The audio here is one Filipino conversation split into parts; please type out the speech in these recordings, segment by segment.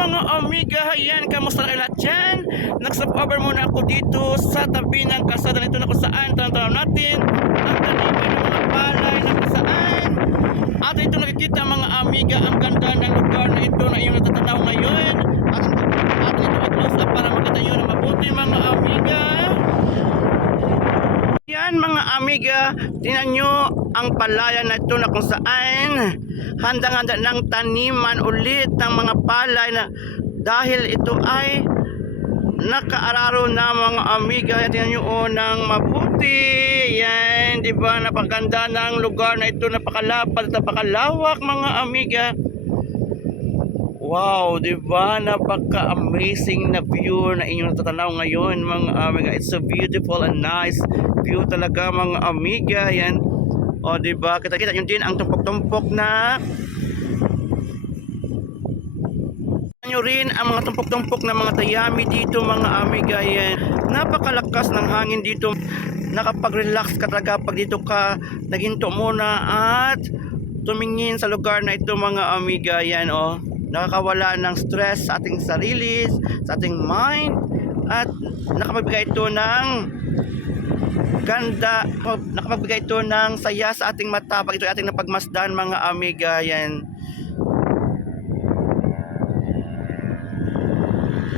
mga amiga, ayan, kamusta na kayo lahat dyan? Nag-stop-over muna ako dito sa tabi ng kalsada nito na kung saan tanaw natin ang taniman ng mga palay na kung saan at ito nakikita mga amiga ang ganda ng lugar na ito na iyong natatanaw ngayon at ito i-close up para makita nyo na mabuti mga amiga. Yan mga amiga, tingnan nyo ang palayan na ito na kung saan handang-handa ng taniman ulit ng mga palay na dahil ito ay nakaararo na mga amiga. Tingnan nyo ng mabuti. Yan, di ba? Napakaganda ng lugar na ito, napakalapad, napakalawak mga amiga. Wow, di ba? Napaka-amazing na view na inyong natatanaw ngayon mga amiga. It's so beautiful and nice view talaga mga amiga. Yan. O di ba? Kita-kita nyo din ang tumpok-tumpok na nyo rin ang mga tumpok-tumpok na mga tayami dito mga amiga. Yan. Napakalakas ng hangin dito. Nakapag-relax ka talaga pag dito ka naghinto muna at tumingin sa lugar na ito mga amiga. Yan o. Nakakawala ng stress sa ating sarili, sa ating mind, at nakapagbigay ito ng ganda, nakapagbigay ito ng saya sa ating mata pag ito ay ating napagmasdan mga amiga. Yan.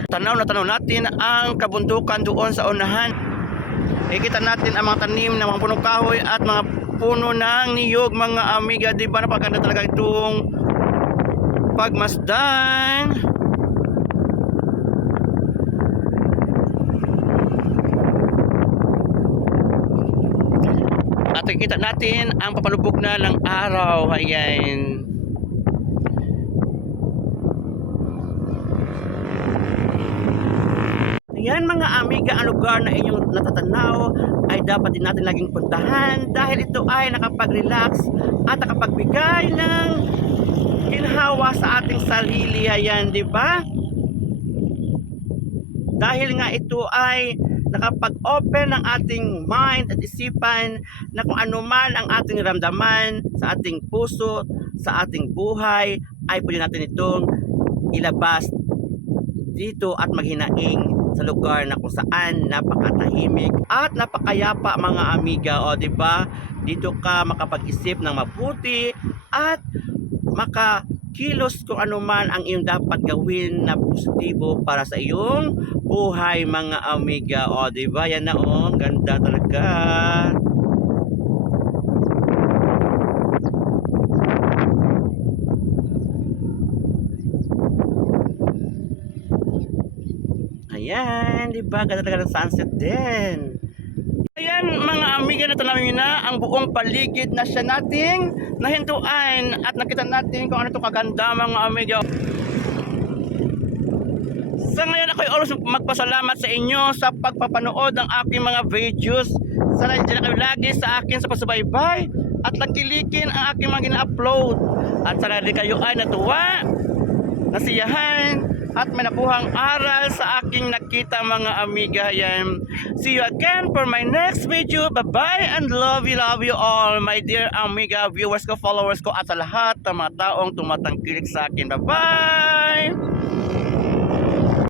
Tanaw na tanaw natin ang kabundukan doon sa unahan. Ikita natin ang mga tanim ng mga punong kahoy at mga puno ng niyog mga amiga. Di ba napakaganda talaga itong pagmasdan. At kita natin ang papalubog na ng araw. Ayan. Ayan mga amiga, ang lugar na inyong natatanaw ay dapat din natin laging puntahan dahil ito ay nakapag-relax at nakapagbigay ng ginhawa sa ating sarili. Ayan, di ba? Dahil nga ito ay nakapag-open ng ating mind at isipan na kung ano man ang ating ramdaman sa ating puso, sa ating buhay, ay pwede natin itong ilabas dito at maghinaing sa lugar na kung saan napakatahimik at napakayapa mga amiga. O di ba? Dito ka makapag-isip ng mabuti at makakilos kung ano man ang iyong dapat gawin na positibo para sa iyong buhay mga amiga. O di ba? Yan na o, ganda talaga. Ayan, di ba? Ganda talaga ng sunset din. Ayan mga amiga, natanawin na ang buong paligid na siya nating nahintuan at nakita natin kung ano ito kaganda mga amiga. Sa ngayon ako ay always magpasalamat sa inyo sa pagpapanood ng aking mga videos. Sana dyan na kayo lagi sa akin sa pasubaybay at nagkilikin ang aking mga gina-upload. At sana din kayo ay natuwa, nasiyahan at may nakuhang aral sa aking nakita mga amiga. Yan. See you again for my next video. Bye-bye and love you all my dear amiga, viewers ko, followers ko at sa lahat ng mga taong tumatangkilik sa akin. Bye-bye!